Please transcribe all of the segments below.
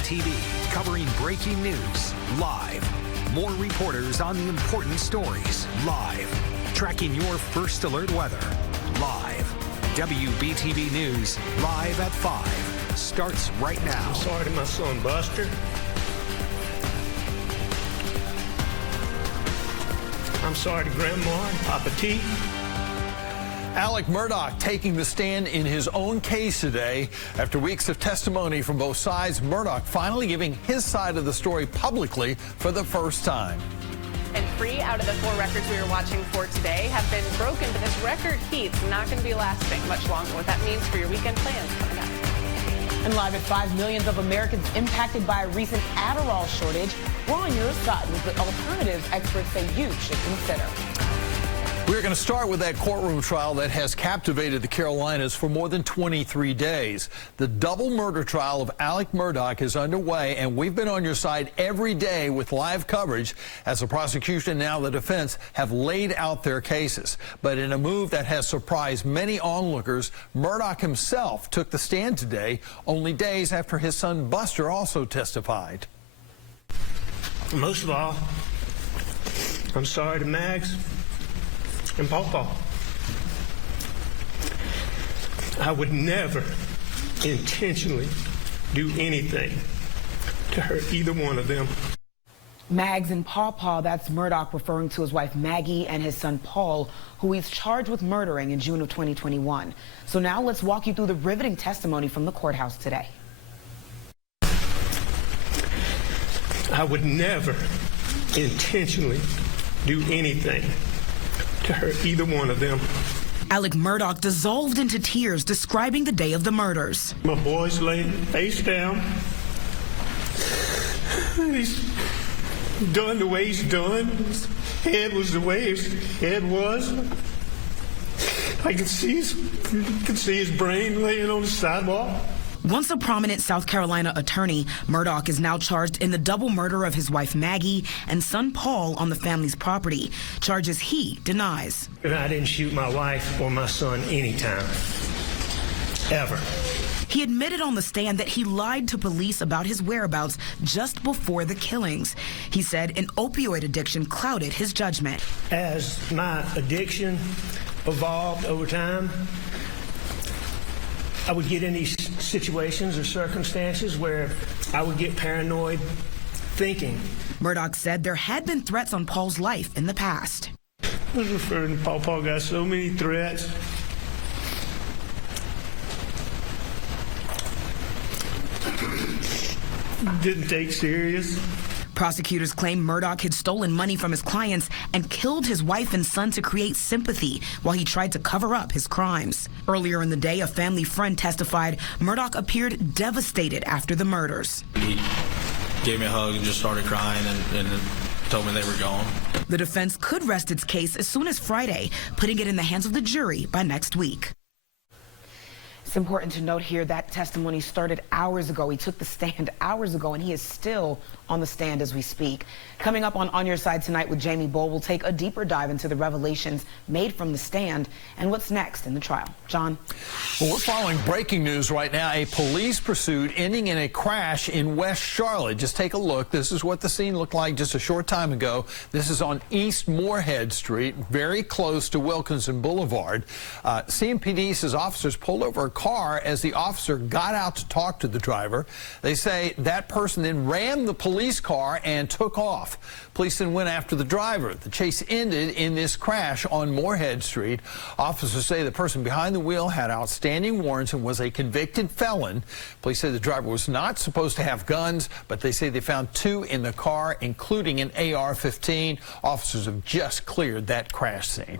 Wbtv, covering breaking news live. More reporters on the important stories live. Tracking your first alert weather live. Wbtv News live at 5 starts right now. I'm sorry to my son Buster. I'm sorry to Grandma and Papa T. Alec Murdaugh taking the stand in his own case today. After weeks of testimony from both sides, Murdaugh finally giving his side of the story publicly for the first time. And 3 out of the 4 records we were watching for today have been broken, but this record heat's not going to be lasting much longer. What that means for your weekend plans coming up. And live at 5, millions of Americans impacted by a recent Adderall shortage. We're on your side with the alternatives experts say you should consider. We're going to start with that courtroom trial that has captivated the Carolinas for more than 23 days. The double murder trial of Alec Murdaugh is underway, and we've been on your side every day with live coverage as the prosecution and now the defense have laid out their cases. But in a move that has surprised many onlookers, Murdaugh himself took the stand today, only days after his son Buster also testified. Most of all, I'm sorry to Mags and Pawpaw. I would never intentionally do anything to hurt either one of them. Mags and Pawpaw, that's Murdaugh referring to his wife Maggie and his son Paul, who he's charged with murdering in June of 2021. So now let's walk you through the riveting testimony from the courthouse today. I would never intentionally do anything to hurt either one of them. Alec Murdaugh dissolved into tears describing the day of the murders. My boy's laying face down. He's done the way he's done. His head was the way his head was. I could see his brain laying on the sidewalk. Once a prominent South Carolina attorney, Murdaugh is now charged in the double murder of his wife Maggie and son Paul on the family's property, charges he denies. I didn't shoot my wife or my son anytime, ever. He admitted on the stand that he lied to police about his whereabouts just before the killings. He said an opioid addiction clouded his judgment. As my addiction evolved over time, I would get in these situations or circumstances where I would get paranoid thinking. Murdaugh said there had been threats on Paul's life in the past. I was referring to Paul got so many threats. Didn't take serious. Prosecutors claim Murdaugh had stolen money from his clients and killed his wife and son to create sympathy while he tried to cover up his crimes. Earlier in the day, a family friend testified Murdaugh appeared devastated after the murders. He gave me a hug and just started crying and told me they were gone. The defense could rest its case as soon as Friday, putting it in the hands of the jury by next week. It's important to note here that testimony started hours ago. He took the stand hours ago, and he is still on the stand as we speak. Coming up on Your Side tonight with Jamie Bull, we'll take a deeper dive into the revelations made from the stand and what's next in the trial. John? Well, we're following breaking news right now. A police pursuit ending in a crash in West Charlotte. Just take a look. This is what the scene looked like just a short time ago. This is on East Moorhead Street, very close to Wilkinson Boulevard. CMPD says officers pulled over a car as the officer got out to talk to the driver. They say that person then rammed the police car and took off. Police then went after the driver. The chase ended in this crash on Moorhead Street. Officers say the person behind the wheel had outstanding warrants and was a convicted felon. Police say the driver was not supposed to have guns, but they say they found 2 in the car, including an AR-15. Officers have just cleared that crash scene.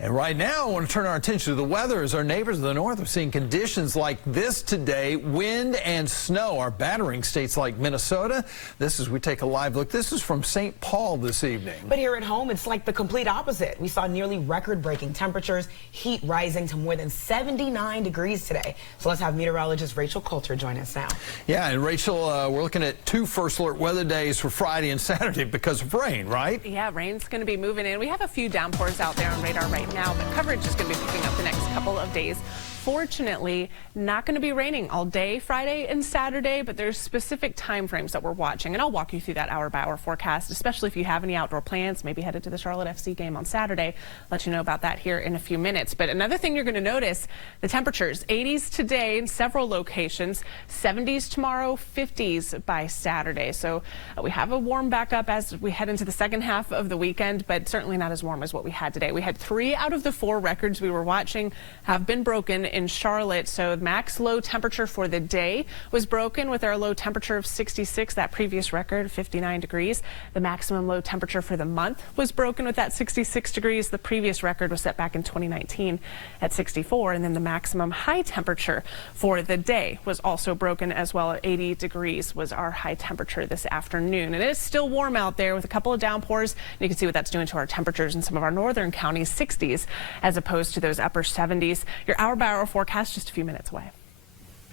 And right now, I want to turn our attention to the weather as our neighbors in the north are seeing conditions like this today. Wind and snow are battering states like Minnesota. This is, we take a live look. This is from St. Paul this evening. But here at home, it's like the complete opposite. We saw nearly record-breaking temperatures, heat rising to more than 79 degrees today. So let's have meteorologist Rachel Coulter join us now. Yeah, and Rachel, we're looking at 2 first alert weather days for Friday and Saturday because of rain, right? Yeah, rain's going to be moving in. We have a few downpours out there on radar right now, but coverage is going to be picking up the next couple of days. Unfortunately, not going to be raining all day Friday and Saturday, but there's specific time frames that we're watching, and I'll walk you through that hour-by-hour forecast, especially if you have any outdoor plans, maybe headed to the Charlotte FC game on Saturday. Let you know about that here in a few minutes. But another thing you're going to notice, the temperatures, 80s today in several locations, 70s tomorrow, 50s by Saturday. So we have a warm back up as we head into the second half of the weekend, but certainly not as warm as what we had today. We had 3 out of the 4 records we were watching have been broken in Charlotte. So the max low temperature for the day was broken with our low temperature of 66, that previous record 59 degrees. The maximum low temperature for the month was broken with that 66 degrees. The previous record was set back in 2019 at 64, and then the maximum high temperature for the day was also broken as well. At 80 degrees was our high temperature this afternoon. And it is still warm out there with a couple of downpours. And you can see what that's doing to our temperatures in some of our northern counties, 60s as opposed to those upper 70s. Your hour-by-hour forecast just a few minutes away.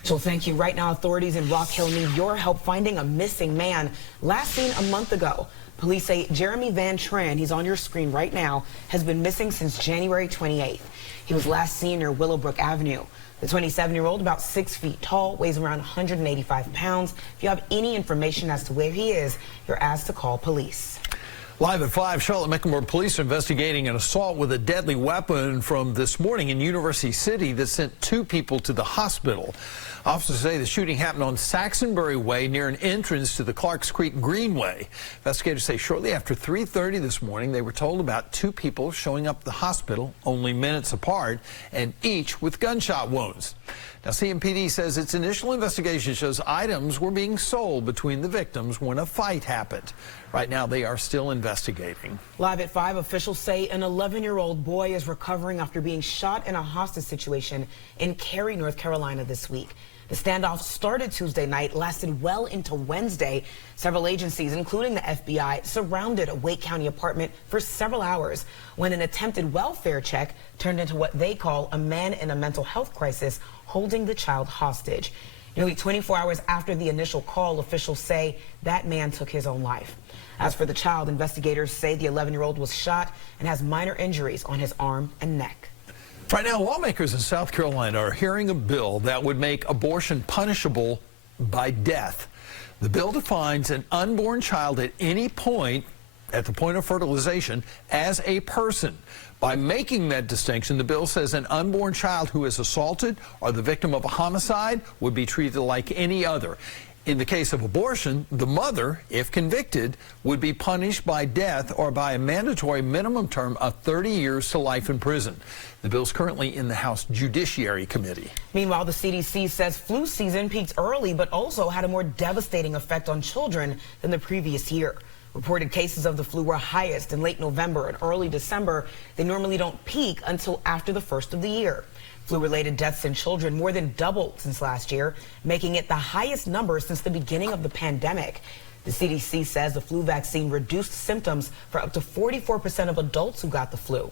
So thank you. Right now, authorities in Rock Hill need your help finding a missing man last seen a month ago. Police say Jeremy Van Tran, he's on your screen right now, has been missing since January 28th. He was last seen near Willowbrook Avenue. The 27-year-old, about 6 feet tall, weighs around 185 pounds. If you have any information as to where he is, you're asked to call police. Live at 5, Charlotte-Mecklenburg police are investigating an assault with a deadly weapon from this morning in University City that sent 2 people to the hospital. Officers say the shooting happened on Saxonbury Way near an entrance to the Clarks Creek Greenway. Investigators say shortly after 3:30 this morning, they were told about 2 people showing up at the hospital only minutes apart and each with gunshot wounds. Now, CMPD says its initial investigation shows items were being sold between the victims when a fight happened. Right now, they are still investigating. Live at 5, officials say an 11-year-old boy is recovering after being shot in a hostage situation in Cary, North Carolina this week. The standoff started Tuesday night, lasted well into Wednesday. Several agencies, including the FBI, surrounded a Wake County apartment for several hours when an attempted welfare check turned into what they call a man in a mental health crisis holding the child hostage. Nearly 24 hours after the initial call, officials say that man took his own life. As for the child, investigators say the 11-year-old was shot and has minor injuries on his arm and neck. Right now, lawmakers in South Carolina are hearing a bill that would make abortion punishable by death. The bill defines an unborn child at any point, at the point of fertilization, as a person. By making that distinction, the bill says an unborn child who is assaulted or the victim of a homicide would be treated like any other. In the case of abortion, the mother, if convicted, would be punished by death or by a mandatory minimum term of 30 years to life in prison. The bill's currently in the House Judiciary Committee. Meanwhile, the CDC says flu season peaked early but also had a more devastating effect on children than the previous year. Reported cases of the flu were highest in late November and early December. They normally don't peak until after the first of the year. Flu-related deaths in children more than doubled since last year, making it the highest number since the beginning of the pandemic. The CDC says the flu vaccine reduced symptoms for up to 44% of adults who got the flu.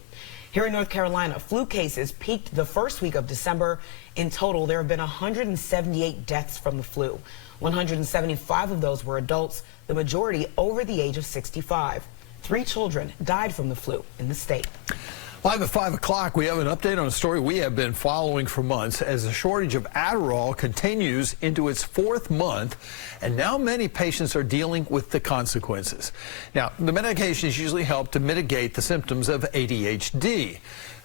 Here in North Carolina, flu cases peaked the first week of December. In total, there have been 178 deaths from the flu. 175 of those were adults, the majority over the age of 65. 3 children died from the flu in the state. Live at 5 o'clock, we have an update on a story we have been following for months as the shortage of Adderall continues into its 4th month, and now many patients are dealing with the consequences. Now, the medications usually help to mitigate the symptoms of ADHD.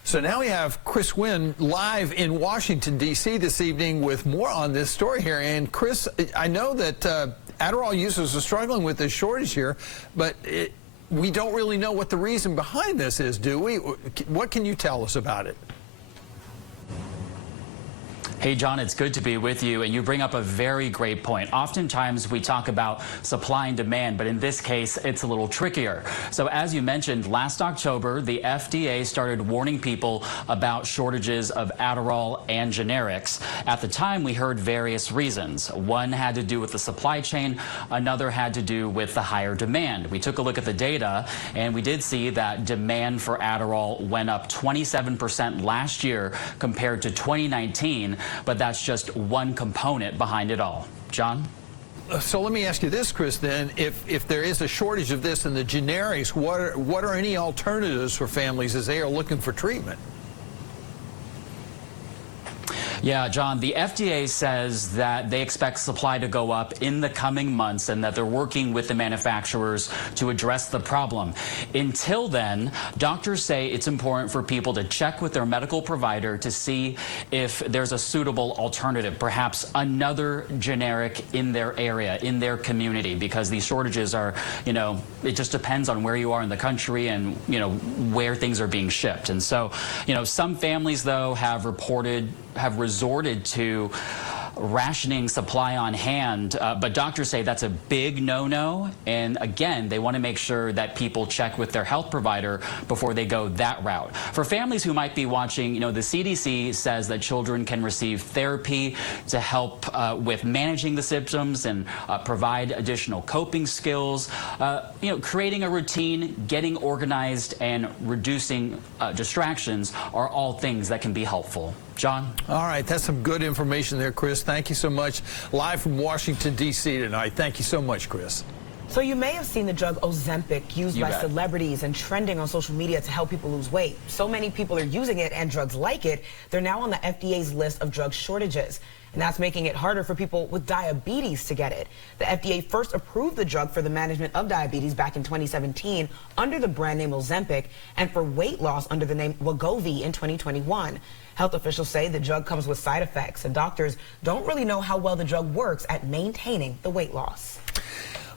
So now we have Chris Wynn live in Washington, D.C. this evening with more on this story here. And Chris, I know that Adderall users are struggling with this shortage here, but we don't really know what the reason behind this is, do we? What can you tell us about it? Hey, John, it's good to be with you, and you bring up a very great point. Oftentimes, we talk about supply and demand, but in this case, it's a little trickier. So as you mentioned, last October, the FDA started warning people about shortages of Adderall and generics. At the time, we heard various reasons. One had to do with the supply chain. Another had to do with the higher demand. We took a look at the data, and we did see that demand for Adderall went up 27% last year compared to 2019. But that's just one component behind it all. John? So let me ask you this, Chris, then. If there is a shortage of this in the generics, what are any alternatives for families as they are looking for treatment? Yeah, John, the FDA says that they expect supply to go up in the coming months and that they're working with the manufacturers to address the problem. Until then, doctors say it's important for people to check with their medical provider to see if there's a suitable alternative, perhaps another generic in their area, in their community, because these shortages are, it just depends on where you are in the country and, where things are being shipped. And so, some families, though, have resorted to rationing supply on hand, but doctors say that's a big no-no, and again, they want to make sure that people check with their health provider before they go that route. For families who might be watching, the CDC says that children can receive therapy to help with managing the symptoms and provide additional coping skills. Creating a routine, getting organized, and reducing distractions are all things that can be helpful. John? All right, that's some good information there, Chris. Thank you so much. Live from Washington, D.C. tonight. Thank you so much, Chris. So you may have seen the drug Ozempic used by celebrities and trending on social media to help people lose weight. So many people are using it and drugs like it, they're now on the FDA's list of drug shortages. And that's making it harder for people with diabetes to get it. The FDA first approved the drug for the management of diabetes back in 2017 under the brand name Ozempic, and for weight loss under the name Wegovy in 2021. Health officials say the drug comes with side effects, and doctors don't really know how well the drug works at maintaining the weight loss.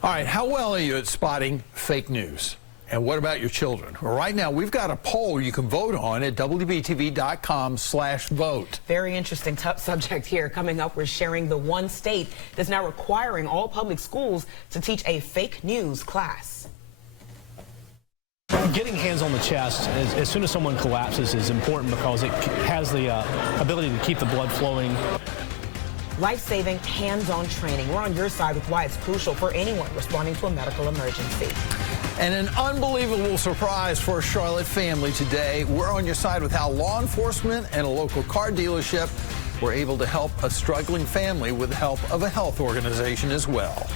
All right, how well are you at spotting fake news? And what about your children? Well, right now, we've got a poll you can vote on at wbtv.com/vote. Very interesting subject here. Coming up, we're sharing the one state that's now requiring all public schools to teach a fake news class. Getting hands on the chest as soon as someone collapses is important because it has the ability to keep the blood flowing. Life-saving, hands-on training. We're on your side with why it's crucial for anyone responding to a medical emergency. And an unbelievable surprise for a Charlotte family today. We're on your side with how law enforcement and a local car dealership were able to help a struggling family with the help of a health organization as well.